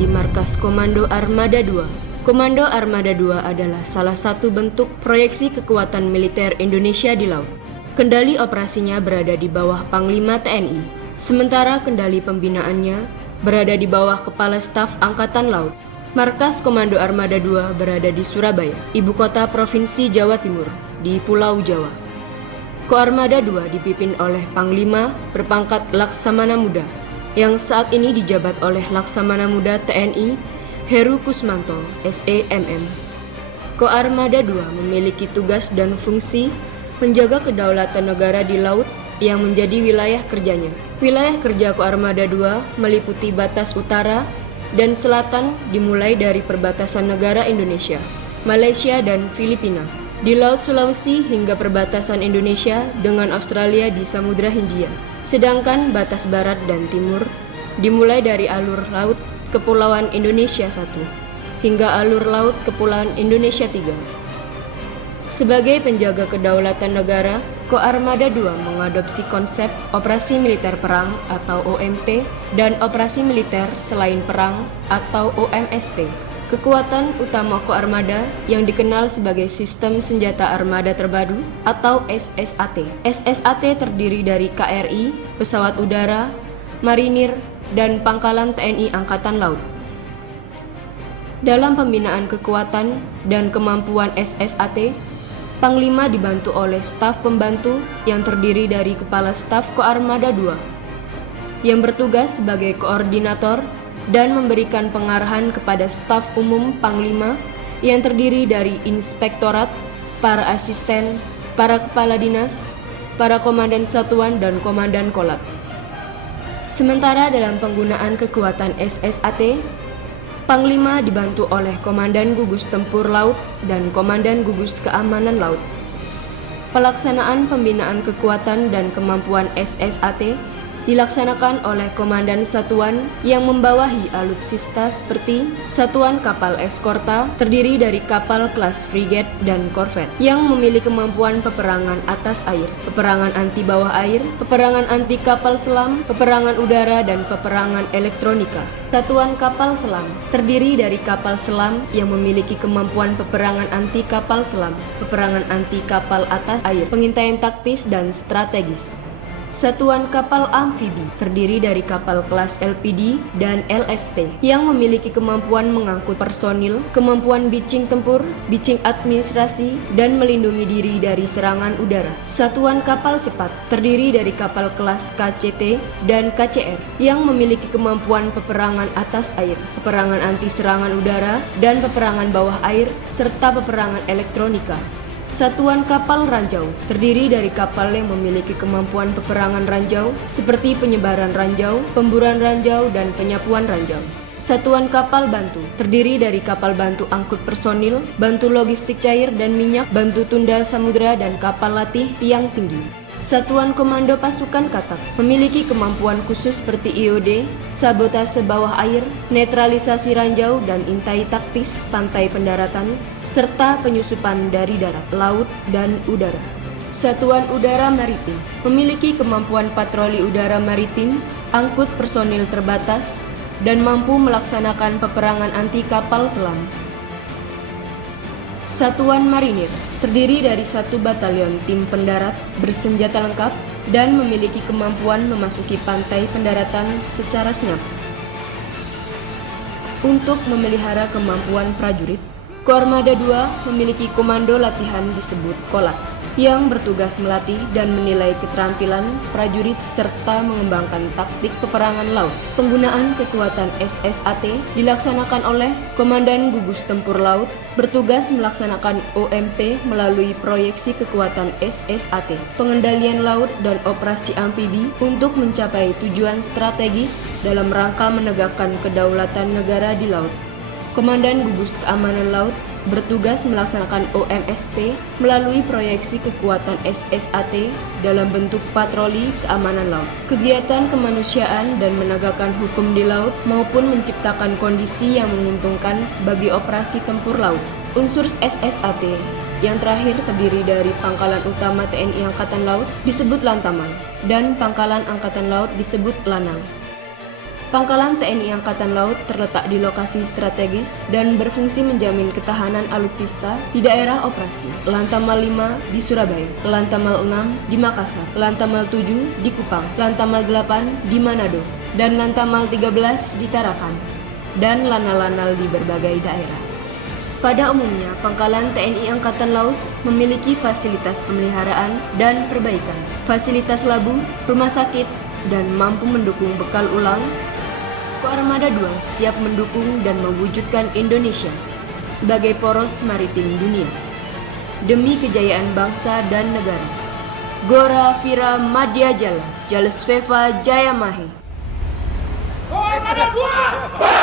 di markas Komando Armada II. Komando Armada II adalah salah satu bentuk proyeksi kekuatan militer Indonesia di laut. Kendali operasinya berada di bawah Panglima TNI, sementara kendali pembinaannya berada di bawah Kepala Staf Angkatan Laut. Markas Komando Armada II berada di Surabaya, ibu kota Provinsi Jawa Timur, di Pulau Jawa. Koarmada II dipimpin oleh Panglima berpangkat Laksamana Muda, yang saat ini dijabat oleh Laksamana Muda TNI Heru Kusmanto, SEMM. Koarmada II memiliki tugas dan fungsi menjaga kedaulatan negara di laut yang menjadi wilayah kerjanya. Wilayah kerja Koarmada II meliputi batas utara dan selatan dimulai dari perbatasan negara Indonesia, Malaysia, dan Filipina, di Laut Sulawesi hingga perbatasan Indonesia dengan Australia di Samudra Hindia. Sedangkan batas barat dan timur dimulai dari alur laut Kepulauan Indonesia I hingga alur laut Kepulauan Indonesia III. Sebagai penjaga kedaulatan negara, Koarmada II mengadopsi konsep Operasi Militer Perang atau OMP dan Operasi Militer Selain Perang atau OMSP. Kekuatan utama Koarmada yang dikenal sebagai Sistem Senjata Armada Terpadu atau SSAT. SSAT terdiri dari KRI, pesawat udara, marinir, dan pangkalan TNI Angkatan Laut. Dalam pembinaan kekuatan dan kemampuan SSAT, Panglima dibantu oleh staf pembantu yang terdiri dari Kepala Staf Koarmada II, yang bertugas sebagai koordinator dan memberikan pengarahan kepada staf umum Panglima yang terdiri dari inspektorat, para asisten, para kepala dinas, para komandan satuan, dan komandan kolat. Sementara dalam penggunaan kekuatan SSAT, Panglima dibantu oleh Komandan Gugus Tempur Laut dan Komandan Gugus Keamanan Laut. Pelaksanaan pembinaan kekuatan dan kemampuan SSAT dilaksanakan oleh komandan satuan yang membawahi alutsista seperti Satuan Kapal Eskorta terdiri dari kapal kelas frigate dan korvet yang memiliki kemampuan peperangan atas air, peperangan anti bawah air, peperangan anti kapal selam, peperangan udara, dan peperangan elektronika. Satuan Kapal Selam terdiri dari kapal selam yang memiliki kemampuan peperangan anti kapal selam, peperangan anti kapal atas air, pengintaian taktis dan strategis. Satuan Kapal Amfibi terdiri dari kapal kelas LPD dan LST yang memiliki kemampuan mengangkut personil, kemampuan bitching tempur, bitching administrasi, dan melindungi diri dari serangan udara. Satuan Kapal Cepat terdiri dari kapal kelas KCT dan KCR yang memiliki kemampuan peperangan atas air, peperangan anti serangan udara, dan peperangan bawah air, serta peperangan elektronika. Satuan Kapal Ranjau terdiri dari kapal yang memiliki kemampuan peperangan ranjau seperti penyebaran ranjau, pemburuan ranjau, dan penyapuan ranjau. Satuan Kapal Bantu terdiri dari kapal bantu angkut personil, bantu logistik cair dan minyak, bantu tunda samudera, dan kapal latih tiang tinggi. Satuan Komando Pasukan Katak memiliki kemampuan khusus seperti IOD, sabotase bawah air, netralisasi ranjau, dan intai taktis pantai pendaratan, serta penyusupan dari darat, laut, dan udara. Satuan Udara Maritim memiliki kemampuan patroli udara maritim, angkut personil terbatas, dan mampu melaksanakan peperangan anti kapal selam. Satuan Marinir terdiri dari 1 batalion tim pendarat bersenjata lengkap dan memiliki kemampuan memasuki pantai pendaratan secara senyap. Untuk memelihara kemampuan prajurit, Koarmada II memiliki komando latihan disebut Kolat yang bertugas melatih dan menilai keterampilan prajurit serta mengembangkan taktik peperangan laut. Penggunaan kekuatan SSAT dilaksanakan oleh Komandan Gugus Tempur Laut bertugas melaksanakan OMP melalui proyeksi kekuatan SSAT, pengendalian laut, dan operasi amfibi untuk mencapai tujuan strategis dalam rangka menegakkan kedaulatan negara di laut. Komandan Gugus Keamanan Laut bertugas melaksanakan OMSP melalui proyeksi kekuatan SSAT dalam bentuk patroli keamanan laut, kegiatan kemanusiaan dan menegakkan hukum di laut maupun menciptakan kondisi yang menguntungkan bagi operasi tempur laut. Unsur SSAT yang terakhir terdiri dari Pangkalan Utama TNI Angkatan Laut disebut Lantamal dan Pangkalan Angkatan Laut disebut Lanang. Pangkalan TNI Angkatan Laut terletak di lokasi strategis dan berfungsi menjamin ketahanan alutsista di daerah operasi. Lantamal 5 di Surabaya, Lantamal 6 di Makassar, Lantamal 7 di Kupang, Lantamal 8 di Manado, dan Lantamal 13 di Tarakan, dan lanal-lanal di berbagai daerah. Pada umumnya, pangkalan TNI Angkatan Laut memiliki fasilitas pemeliharaan dan perbaikan, fasilitas labu, rumah sakit, dan mampu mendukung bekal ulang. Koarmada 2 siap mendukung dan mewujudkan Indonesia sebagai poros maritim dunia demi kejayaan bangsa dan negara. Gora Vira Madya Jala, Jalesveva Jayamahe. Koarmada 2!